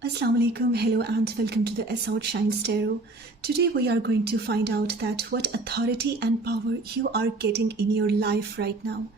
Assalamu alaikum, hello and welcome to the SoutShines Tarot. Today we are going to find out that what authority and power you are getting in your life right now.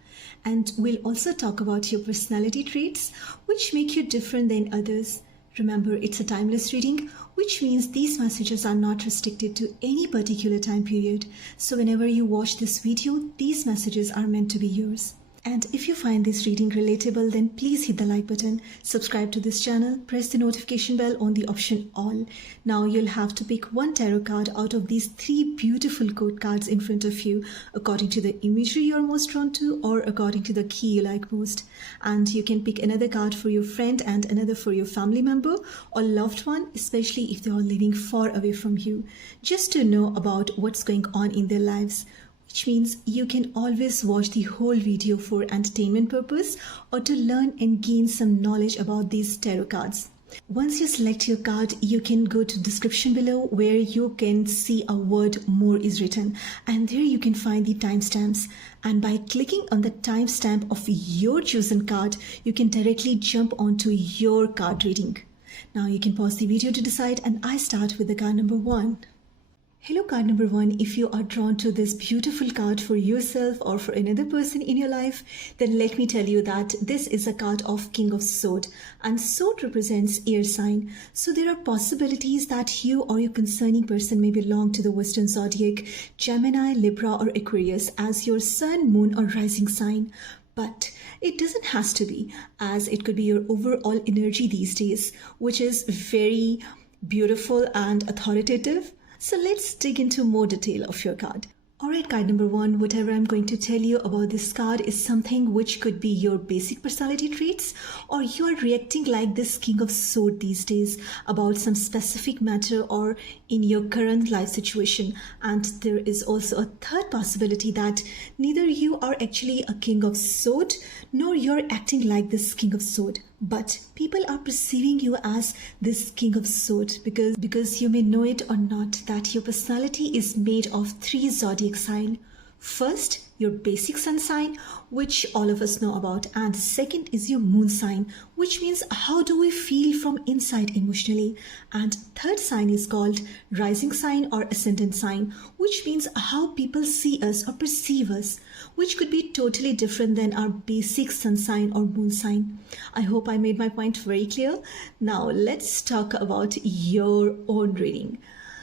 And we'll also talk about your personality traits which make you different than others. Remember, it's a timeless reading, which means these messages are not restricted to any particular time period. So whenever you watch this video, these messages are meant to be yours. And if you find this reading relatable, then please hit the like button, subscribe to this channel, press the notification bell on the option all. Now you'll have to pick one tarot card out of these three beautiful code cards in front of you, according to the imagery you're most drawn to or according to the key you like most. And you can pick another card for your friend and another for your family member or loved one, especially if they are living far away from you, just to know about what's going on in their lives. Which means you can always watch the whole video for entertainment purpose or to learn and gain some knowledge about these tarot cards. Once you select your card, you can go to description below where you can see a word more is written, and there you can find the timestamps, and by clicking on the timestamp of your chosen card, you can directly jump onto your card reading. Now you can pause the video to decide, and I start with the card number 1. Hello card number 1, if you are drawn to this beautiful card for yourself or for another person in your life, then let me tell you that this is a card of King of Sword, and Sword represents air sign. So there are possibilities that you or your concerning person may belong to the Western Zodiac, Gemini, Libra or Aquarius as your sun, moon or rising sign. But it doesn't have to be, as it could be your overall energy these days, which is very beautiful and authoritative. So let's dig into more detail of your card. Alright, card number 1, whatever I'm going to tell you about this card is something which could be your basic personality traits, or you are reacting like this King of Swords these days about some specific matter or in your current life situation. And there is also a third possibility that neither you are actually a King of Swords nor you're acting like this King of Swords. But people are perceiving you as this King of Swords because you may know it or not that your personality is made of 3 zodiac signs. First, your basic sun sign, which all of us know about, and second is your moon sign, which means how do we feel from inside emotionally, and third sign is called rising sign or ascendant sign, which means how people see us or perceive us, which could be totally different than our basic sun sign or moon sign. I hope I made my point very clear. Now let's talk about your own reading.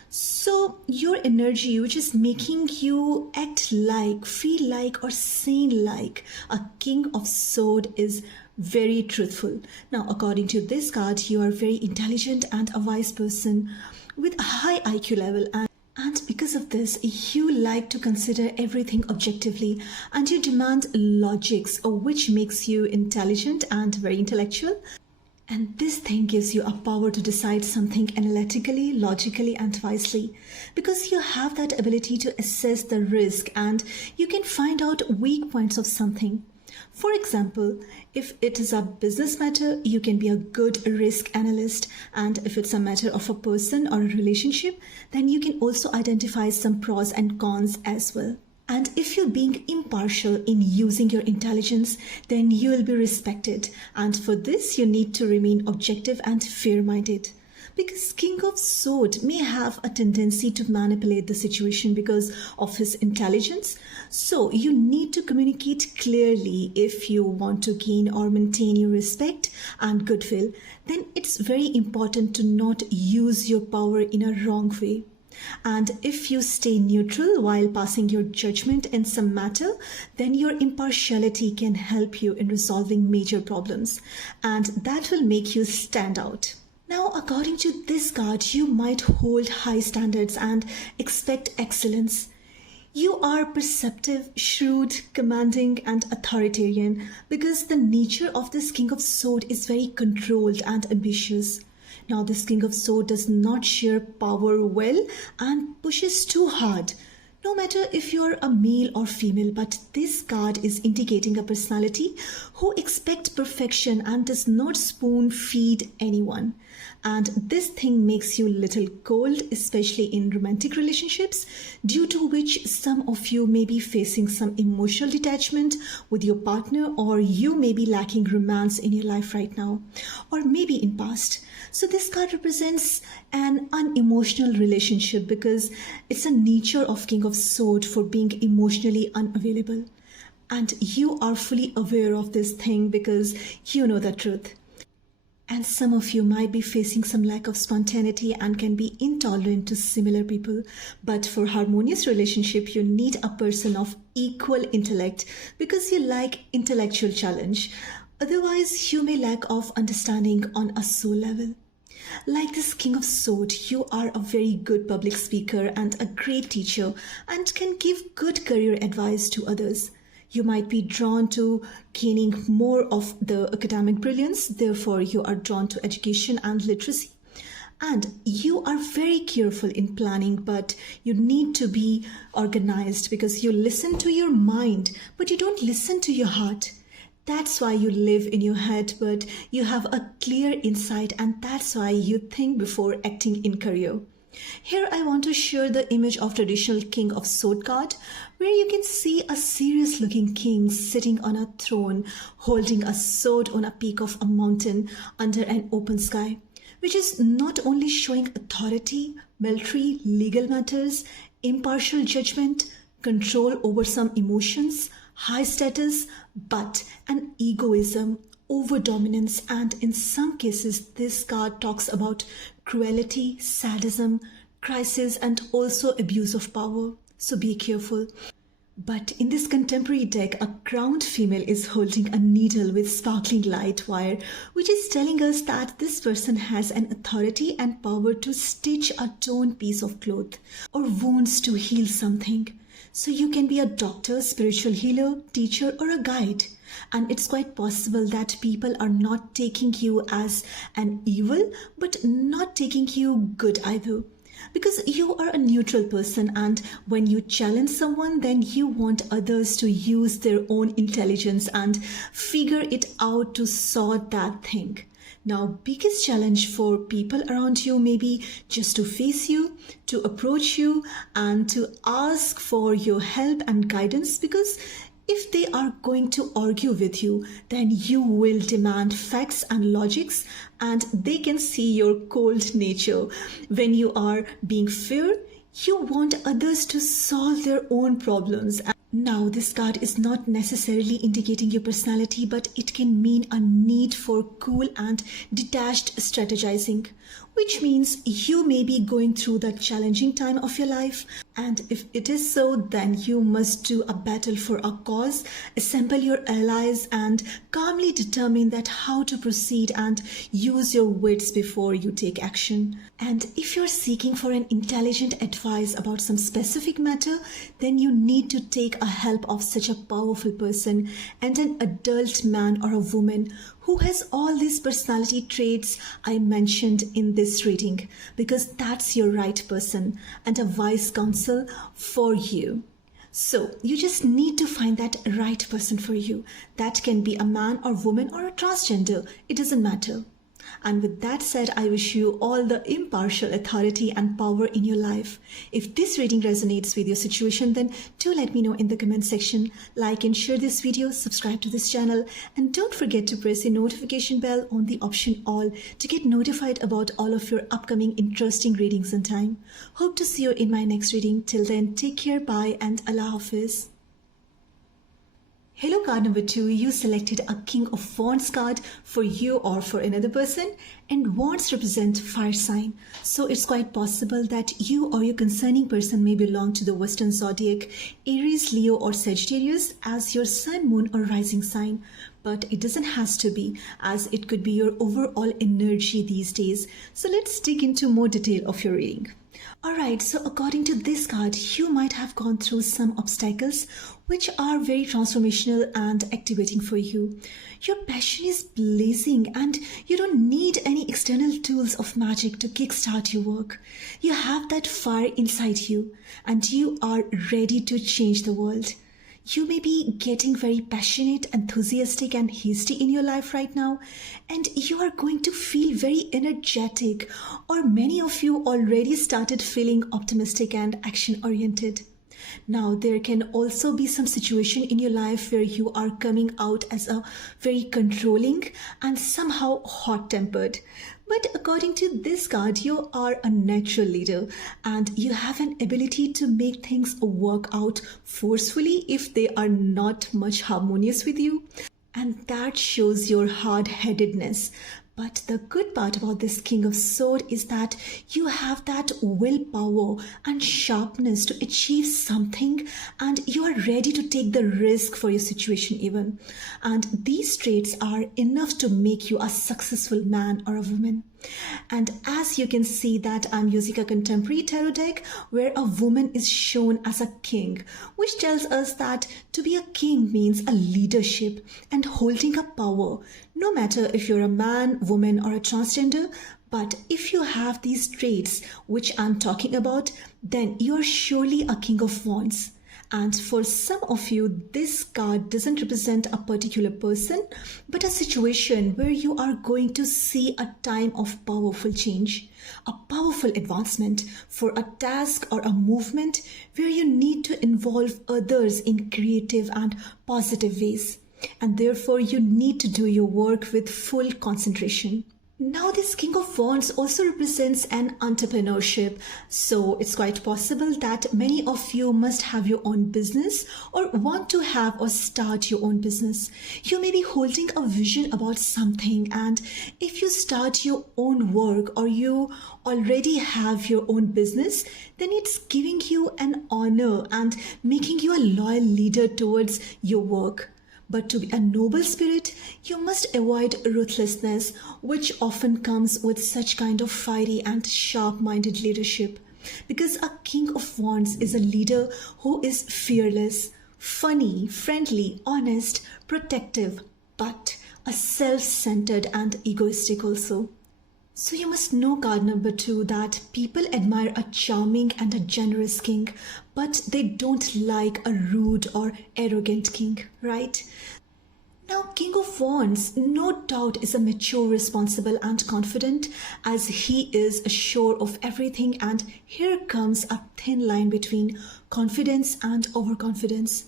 So your energy, which is making you act like, feel like or seem like a King of Swords, is very truthful. Now according to this card, you are very intelligent and a wise person with a high IQ level, and because of this, you like to consider everything objectively and you demand logics, which makes you intelligent and very intellectual. And this thing gives you a power to decide something analytically, logically and wisely, because you have that ability to assess the risk and you can find out weak points of something. For example, if it is a business matter, you can be a good risk analyst, and if it's a matter of a person or a relationship, then you can also identify some pros and cons as well. And if you're being impartial in using your intelligence, then you will be respected. And for this, you need to remain objective and fair-minded. Because King of Swords may have a tendency to manipulate the situation because of his intelligence. So you need to communicate clearly if you want to gain or maintain your respect and goodwill. Then it's very important to not use your power in a wrong way. And if you stay neutral while passing your judgment in some matter, then your impartiality can help you in resolving major problems, and that will make you stand out. Now, according to this card, you might hold high standards and expect excellence. You are perceptive, shrewd, commanding and authoritarian because the nature of this King of Swords is very controlled and ambitious. Now this King of Swords does not share power well and pushes too hard. No matter if you're a male or female, but this card is indicating a personality who expects perfection and does not spoon feed anyone. And this thing makes you a little cold, especially in romantic relationships, due to which some of you may be facing some emotional detachment with your partner, or you may be lacking romance in your life right now, or maybe in past. So this card represents an unemotional relationship because it's a nature of King of Swords for being emotionally unavailable. And you are fully aware of this thing because you know the truth. And some of you might be facing some lack of spontaneity and can be intolerant to similar people. But for harmonious relationship, you need a person of equal intellect because you like intellectual challenge. Otherwise, you may lack of understanding on a soul level. Like this King of Swords, you are a very good public speaker and a great teacher and can give good career advice to others. You might be drawn to gaining more of the academic brilliance, therefore you are drawn to education and literacy. And you are very careful in planning, but you need to be organized because you listen to your mind, but you don't listen to your heart. That's why you live in your head, but you have a clear insight, and that's why you think before acting in career. Here I want to share the image of traditional King of Swords card, where you can see a serious looking king sitting on a throne holding a sword on a peak of a mountain under an open sky, which is not only showing authority, military, legal matters, impartial judgment, control over some emotions, high status, but an egoism, over dominance, and in some cases this card talks about cruelty, sadism, crisis, and also abuse of power. So be careful. But in this contemporary deck, a crowned female is holding a needle with sparkling light wire, which is telling us that this person has an authority and power to stitch a torn piece of cloth or wounds to heal something. So you can be a doctor, spiritual healer, teacher, or a guide. And it's quite possible that people are not taking you as an evil, but not taking you good either. Because you are a neutral person, and when you challenge someone, then you want others to use their own intelligence and figure it out to sort that thing. Now, biggest challenge for people around you may be just to face you, to approach you, and to ask for your help and guidance, because if they are going to argue with you, then you will demand facts and logics, and they can see your cold nature. When you are being fair, you want others to solve their own problems. Now, this card is not necessarily indicating your personality, but it can mean a need for cool and detached strategizing, which means you may be going through that challenging time of your life. And if it is so, then you must do a battle for a cause, assemble your allies, and calmly determine that how to proceed and use your wits before you take action. And if you're seeking for an intelligent advice about some specific matter, then you need to take a help of such a powerful person and an adult man or a woman who has all these personality traits I mentioned in this reading, because that's your right person and a wise counsel for you. So you just need to find that right person for you. That can be a man or woman or a transgender. It doesn't matter. And with that said, I wish you all the impartial authority and power in your life. If this reading resonates with your situation, then do let me know in the comment section. Like and share this video, subscribe to this channel, and don't forget to press the notification bell on the option all to get notified about all of your upcoming interesting readings in time. Hope to see you in my next reading. Till then, take care, bye, and Allah Hafiz. Hello, card number 2, you selected a King of Wands card for you or for another person, and Wands represent fire sign. So it's quite possible that you or your concerning person may belong to the Western zodiac, Aries, Leo, or Sagittarius as your sun, moon, or rising sign. but it doesn't has to be, as it could be your overall energy these days. So let's dig into more detail of your reading. Alright, so according to this card, you might have gone through some obstacles which are very transformational and activating for you. Your passion is blazing and you don't need any external tools of magic to kickstart your work. You have that fire inside you and you are ready to change the world. You may be getting very passionate, enthusiastic and hasty in your life right now, and you are going to feel very energetic, or many of you already started feeling optimistic and action-oriented. Now, there can also be some situation in your life where you are coming out as a very controlling and somehow hot-tempered. But according to this card, you are a natural leader and you have an ability to make things work out forcefully if they are not much harmonious with you. And that shows your hard-headedness. But the good part about this King of Swords is that you have that willpower and sharpness to achieve something, and you are ready to take the risk for your situation even. And these traits are enough to make you a successful man or a woman. And as you can see that I'm using a contemporary tarot deck where a woman is shown as a king, which tells us that to be a king means a leadership and holding a power, no matter if you're a man, woman or a transgender. But if you have these traits which I'm talking about, then you're surely a King of Wands. And for some of you, this card doesn't represent a particular person, but a situation where you are going to see a time of powerful change, a powerful advancement for a task or a movement where you need to involve others in creative and positive ways. And therefore, you need to do your work with full concentration. Now, this King of Wands also represents an entrepreneurship, so it's quite possible that many of you must have your own business or want to have or start your own business. You may be holding a vision about something, and if you start your own work or you already have your own business, then it's giving you an honor and making you a loyal leader towards your work. But to be a noble spirit, you must avoid ruthlessness, which often comes with such kind of fiery and sharp-minded leadership. Because a King of Wands is a leader who is fearless, funny, friendly, honest, protective, but a self-centered and egoistic also. So you must know, card number 2, that people admire a charming and a generous king, but they don't like a rude or arrogant king, right? Now, King of Wands, no doubt, is a mature, responsible and confident, as he is sure of everything, and here comes a thin line between confidence and overconfidence.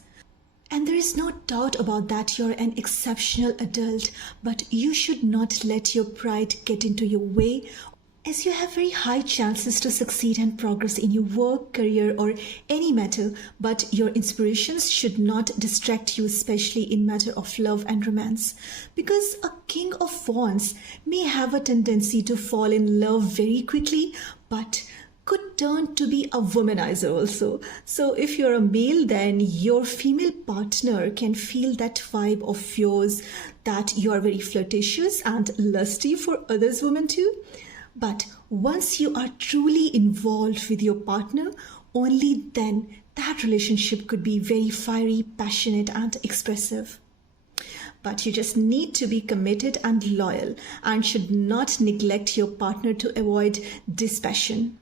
And there is no doubt about that, you're an exceptional adult, but you should not let your pride get into your way, as you have very high chances to succeed and progress in your work, career or any matter, but your inspirations should not distract you, especially in matter of love and romance. Because a King of Wands may have a tendency to fall in love very quickly, but could turn to be a womanizer also. So if you're a male, then your female partner can feel that vibe of yours, that you are very flirtatious and lusty for others women too. But once you are truly involved with your partner, only then that relationship could be very fiery, passionate and expressive. But you just need to be committed and loyal and should not neglect your partner to avoid dispassion.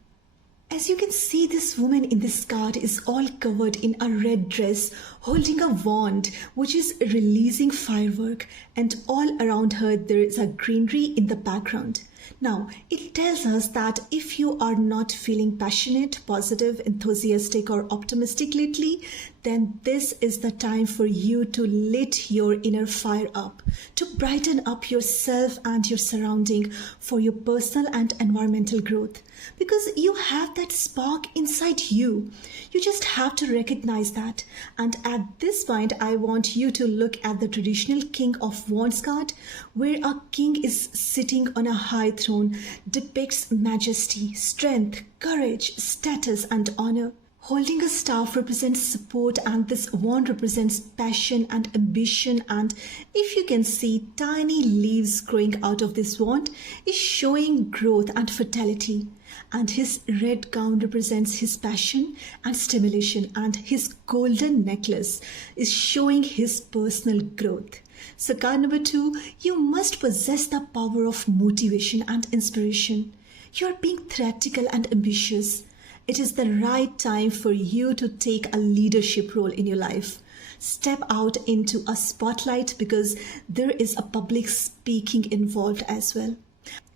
As you can see, this woman in this card is all covered in a red dress, holding a wand which is releasing firework, and all around her there is a greenery in the background. Now, it tells us that if you are not feeling passionate, positive, enthusiastic or optimistic lately, then this is the time for you to lit your inner fire up, to brighten up yourself and your surrounding for your personal and environmental growth. Because you have that spark inside you. You just have to recognize that. And at this point, I want you to look at the traditional King of Wands card, where a king is sitting on a high throne, depicts majesty, strength, courage, status and honor. Holding a staff represents support, and this wand represents passion and ambition. And if you can see tiny leaves growing out of this wand, is showing growth and fertility. And his red gown represents his passion and stimulation, and his golden necklace is showing his personal growth. So card number 2, you must possess the power of motivation and inspiration. You are being theatrical and ambitious. It is the right time for you to take a leadership role in your life. Step out into a spotlight because there is a public speaking involved as well.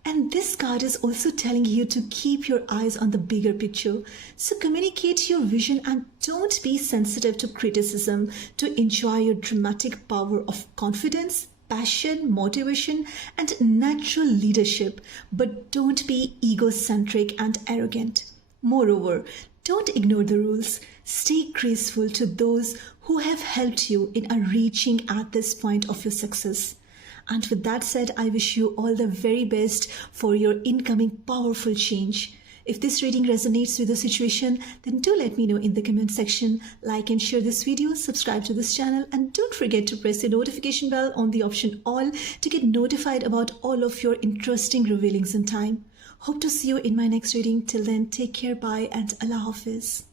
And this card is also telling you to keep your eyes on the bigger picture. So communicate your vision and don't be sensitive to criticism to enjoy your dramatic power of confidence, passion, motivation, and natural leadership. But don't be egocentric and arrogant. Moreover, don't ignore the rules. Stay graceful to those who have helped you in reaching at this point of your success. And with that said, I wish you all the very best for your incoming powerful change. If this reading resonates with the situation, then do let me know in the comment section. Like and share this video, subscribe to this channel, and don't forget to press the notification bell on the option all to get notified about all of your interesting revealings in time. Hope to see you in my next reading. Till then, take care, bye, and Allah Hafiz.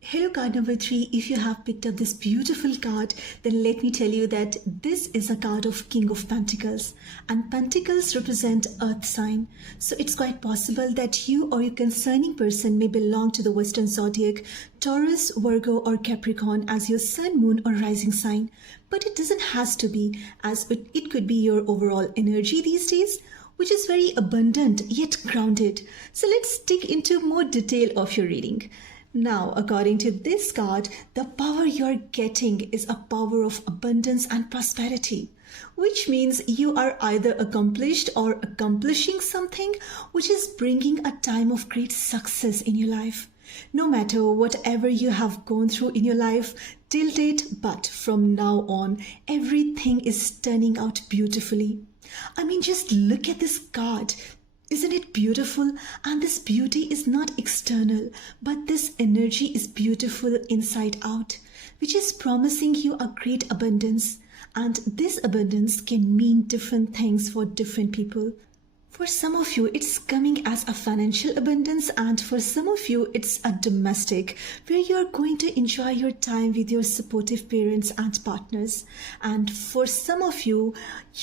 Hello card number 3, if you have picked up this beautiful card, then let me tell you that this is a card of King of Pentacles, and Pentacles represent Earth sign. So it's quite possible that you or your concerning person may belong to the Western Zodiac, Taurus, Virgo or Capricorn as your sun, moon or rising sign. But it doesn't have to be, as it could be your overall energy these days, which is very abundant yet grounded. So let's dig into more detail of your reading. Now, according to this card, the power you're getting is a power of abundance and prosperity, which means you are either accomplished or accomplishing something which is bringing a time of great success in your life. No matter whatever you have gone through in your life till date, but from now on, everything is turning out beautifully. I mean, just look at this card. Isn't it beautiful? And this beauty is not external, but this energy is beautiful inside out, which is promising you a great abundance. And this abundance can mean different things for different people. For some of you, it's coming as a financial abundance, and for some of you, it's a domestic, where you're going to enjoy your time with your supportive parents and partners. And for some of you,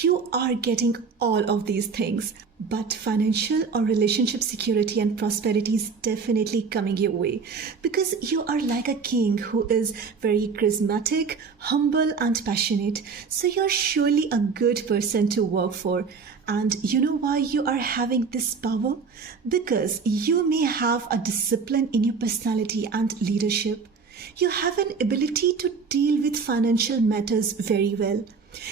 you are getting all of these things. But financial or relationship security and prosperity is definitely coming your way, because you are like a king who is very charismatic, humble and passionate. So you're surely a good person to work for. And you know why you are having this power? Because you may have a discipline in your personality and leadership. You have an ability to deal with financial matters very well.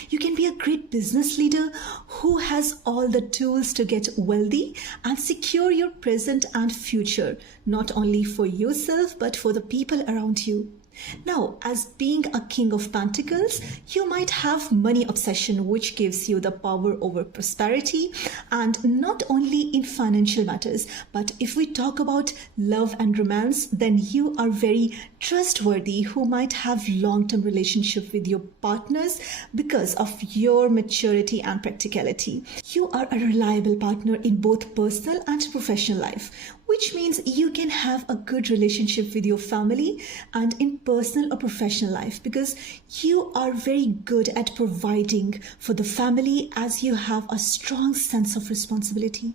You can be a great business leader who has all the tools to get wealthy and secure your present and future, not only for yourself, but for the people around you. Now, as being a King of Pentacles, you might have money obsession, which gives you the power over prosperity, and not only in financial matters, but if we talk about love and romance, then you are very trustworthy, who might have long-term relationship with your partners because of your maturity and practicality. You are a reliable partner in both personal and professional life, which means you can have a good relationship with your family and in personal or professional life, because you are very good at providing for the family, as you have a strong sense of responsibility.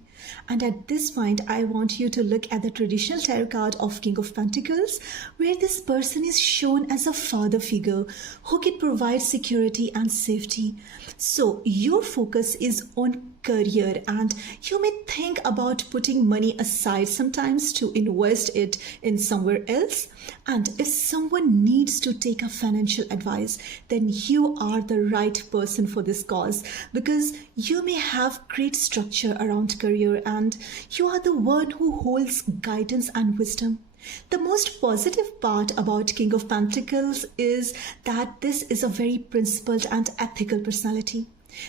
And at this point, I want you to look at the traditional tarot card of King of Pentacles, where this person is shown as a father figure who can provide security and safety. So your focus is on career, and you may think about putting money aside sometimes to invest it in somewhere else. And if someone needs to take a financial advice, then you are the right person for this cause, because you may have great structure around career and you are the one who holds guidance and wisdom. The most positive part about King of Pentacles is that this is a very principled and ethical personality.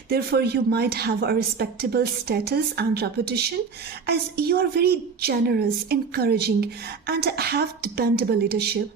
Therefore, you might have a respectable status and reputation as you are very generous, encouraging, and have dependable leadership.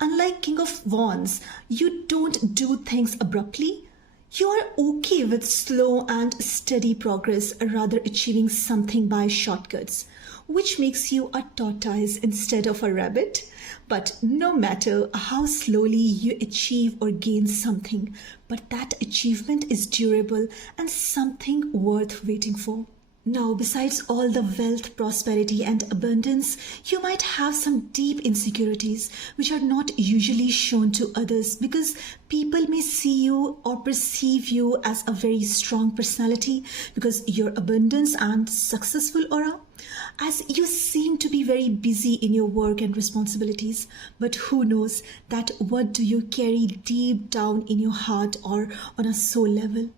Unlike King of Wands, you don't do things abruptly. You are okay with slow and steady progress, rather achieving something by shortcuts, which makes you a tortoise instead of a rabbit. But no matter how slowly you achieve or gain something, but that achievement is durable and something worth waiting for. Now, besides all the wealth, prosperity, and abundance, you might have some deep insecurities which are not usually shown to others because people may see you or perceive you as a very strong personality because your abundance and successful aura, as you seem to be very busy in your work and responsibilities. But who knows that what do you carry deep down in your heart or on a soul level?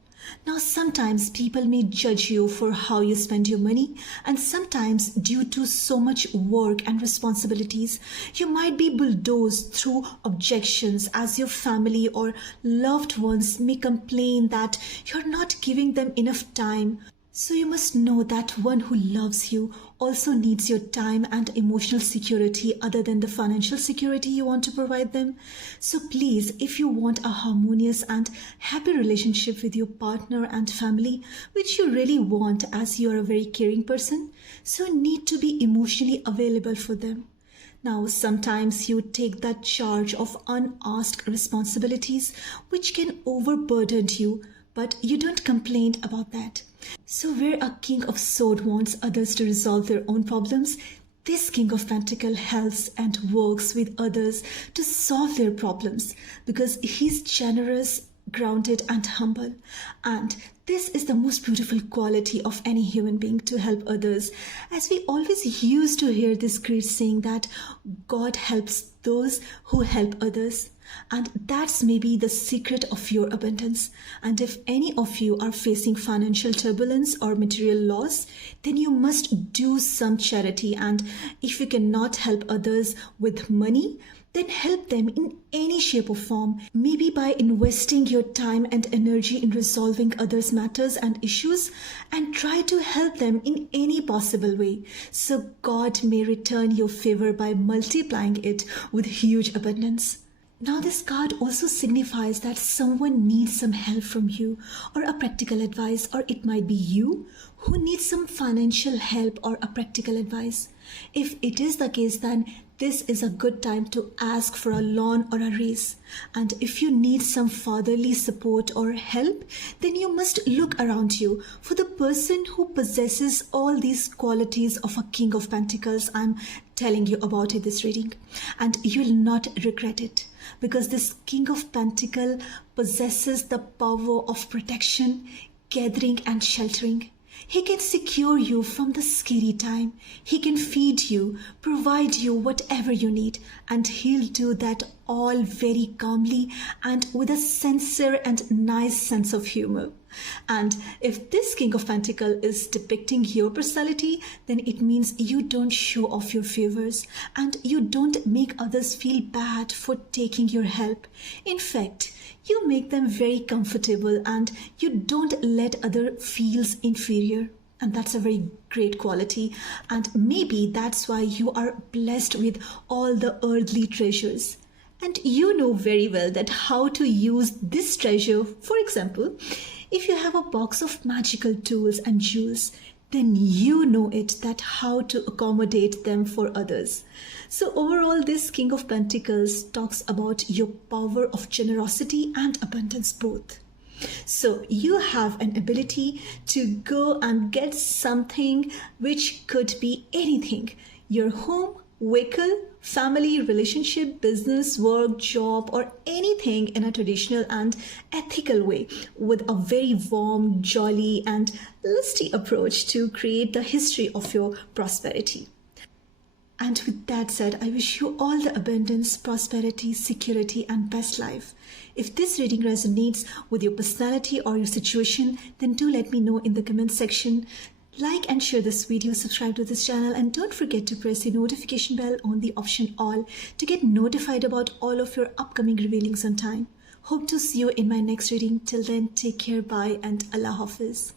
Now, sometimes people may judge you for how you spend your money, and sometimes due to so much work and responsibilities, you might be bulldozed through objections as your family or loved ones may complain that you're not giving them enough time. So you must know that one who loves you also needs your time and emotional security other than the financial security you want to provide them. So please, if you want a harmonious and happy relationship with your partner and family, which you really want as you are a very caring person, so you need to be emotionally available for them. Now, sometimes you take that charge of unasked responsibilities which can overburden you, but you don't complain about that. So where a King of Swords wants others to resolve their own problems, this King of Pentacles helps and works with others to solve their problems because he's generous, grounded, and humble. And this is the most beautiful quality of any human being, to help others. As we always used to hear this great saying that God helps those who help others. And that's maybe the secret of your abundance. And if any of you are facing financial turbulence or material loss, then you must do some charity. And if you cannot help others with money, then help them in any shape or form, maybe by investing your time and energy in resolving others' matters and issues, and try to help them in any possible way, so God may return your favor by multiplying it with huge abundance. Now, this card also signifies that someone needs some help from you or a practical advice, or it might be you who needs some financial help or a practical advice. If it is the case, then this is a good time to ask for a loan or a raise. And if you need some fatherly support or help, then you must look around you for the person who possesses all these qualities of a King of Pentacles I'm telling you about in this reading. And you'll not regret it, because this King of Pentacles possesses the power of protection, gathering, and sheltering. He can secure you from the scary time. He can feed you, provide you whatever you need, and he'll do that all very calmly and with a sincere and nice sense of humor. And if this King of Pentacles is depicting your personality, then it means you don't show off your favors and you don't make others feel bad for taking your help. In fact, you make them very comfortable and you don't let others feel inferior. And that's a very great quality. And maybe that's why you are blessed with all the earthly treasures. And you know very well that how to use this treasure. For example, if you have a box of magical tools and jewels, then you know it that how to accommodate them for others. So overall, this King of Pentacles talks about your power of generosity and abundance both. So you have an ability to go and get something which could be anything: your home, vehicle, family, relationship, business, work, job, or anything in a traditional and ethical way, with a very warm, jolly, and lusty approach to create the history of your prosperity. And with that said, I wish you all the abundance, prosperity, security, and best life. If this reading resonates with your personality or your situation, then do let me know in the comment section. Like and share this video, subscribe to this channel, and don't forget to press the notification bell on the option all to get notified about all of your upcoming revealings on time. Hope to see you in my next reading. Till then, take care, bye, and Allah Hafiz.